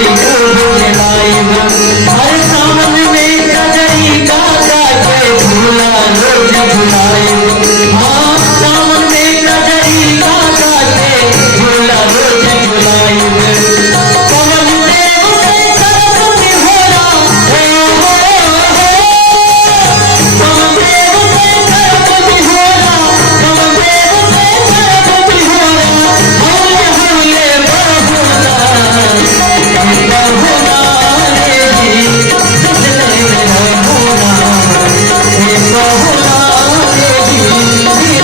तेरी खूब जलाइब हर सावन में कजरी का के झूला रोज झुलाइब हाँ सावन में कजरी का के झूला रोज झुलाइब पवन देव से सरस्वती होला पवन देव से सरस्वती होला पवन देव से सरस्वती होला हौले हौले बहुना बहुना रे जी चले रहुना हे बहुना रे जी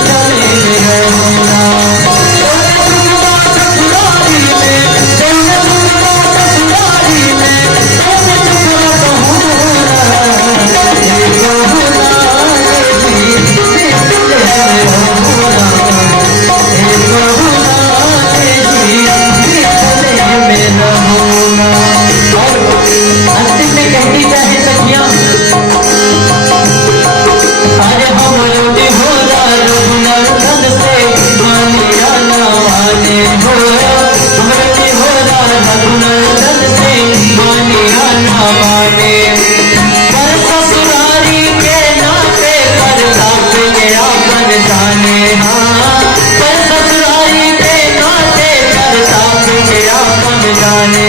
चले रहुना ससुरारी में सोने ससुरारी में सोने टुकड़ा बहुना हे बहुना रे जी चले रहुना हे बहुना रे जी चले में रहुना और अंतिम में कहती चाहे सखियां अरे हम लोग होला रघुनंदन से मानिया ना माने हो हम लोग होला रघुनंदन से मानिया ना माने पर ससुरारी के नाते प्रताप के आपन जाने हाँ पर ससुरारी के नाते प्रताप के आपन जाने